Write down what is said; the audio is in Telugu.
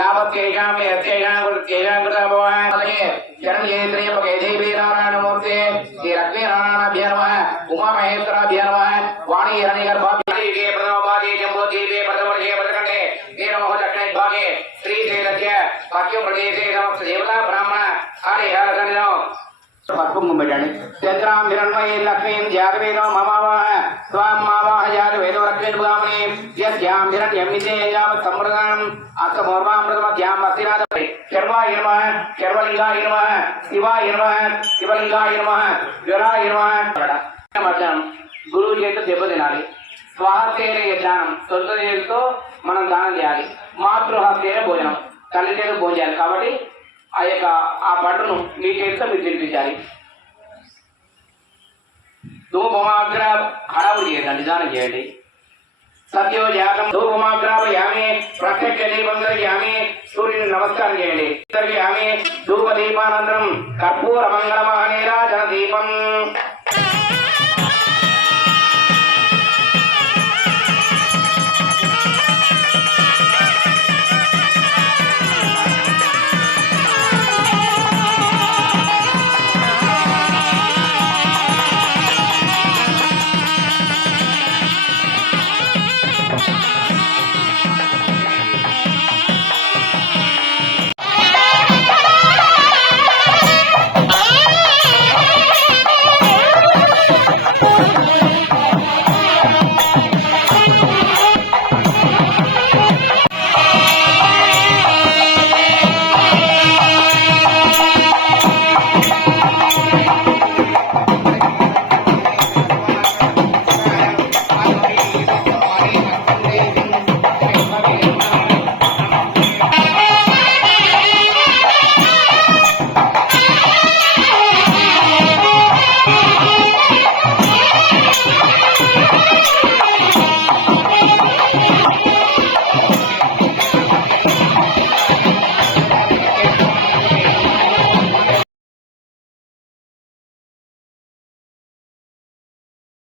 नामत्येषां यस्येषां कृत्येषां कृतः भवान् अलये शरणं ये त्र्यम्बके देवी नारायणमूर्ते श्रीलक्ष्मीनारायणाभ्य नमः उमामहेश्वराभ्य नमः वाणीहरणिगर्भाभ्ये प्रथमभागे जम्बोद्वीपे प्रथमवर्षे प्रकण्डे वीरमहो दक्षिणभागे श्रीशैलस्य मह्यं प्रदेशे समस्त देवता ब्राह्मण हरिहरसनिधौ பக்கும் கும்பிட்டாணி சந்திராம் இரண்மையில் லக்ஷ்மியும் ஜாகவேதோ மமாவாக బ్రాహ్మణి యస్యాం హిరణ్యమితే యావత్ సంవృతాం అస్తమోర్వామృతమధ్యాం అస్తినాథ శర్వాయ నమః శర్వలింగాయ నమః శివాయ నమః శివలింగాయ నమః జ్వరాయ నమః మధ్యాహ్నం గురువు చేత దెబ్బ తినాలి స్వహస్తేన దానం సొంత చేతితో మనం దానం చేయాలి మాతృహస్తేన భోజనం తల్లి చేత భోజనం చేయాలి కాబట్టి ఆ యొక్క ఆ పంటను మీ చేతితో మీరు తినిపించాలి. ధూపమాగ్ర హడావుడి చేయండి నిదానం చేయండి. సత్యో యాగం ధూపమాగ్రాప యామి ప్రత్యక్ష దీపం యామి సూర్యుని నమస్కారం చేయండి. ఇద్దరికి యామి ధూప దీపానంతరం కర్పూర మంగళ మహనీరాజన దీపం.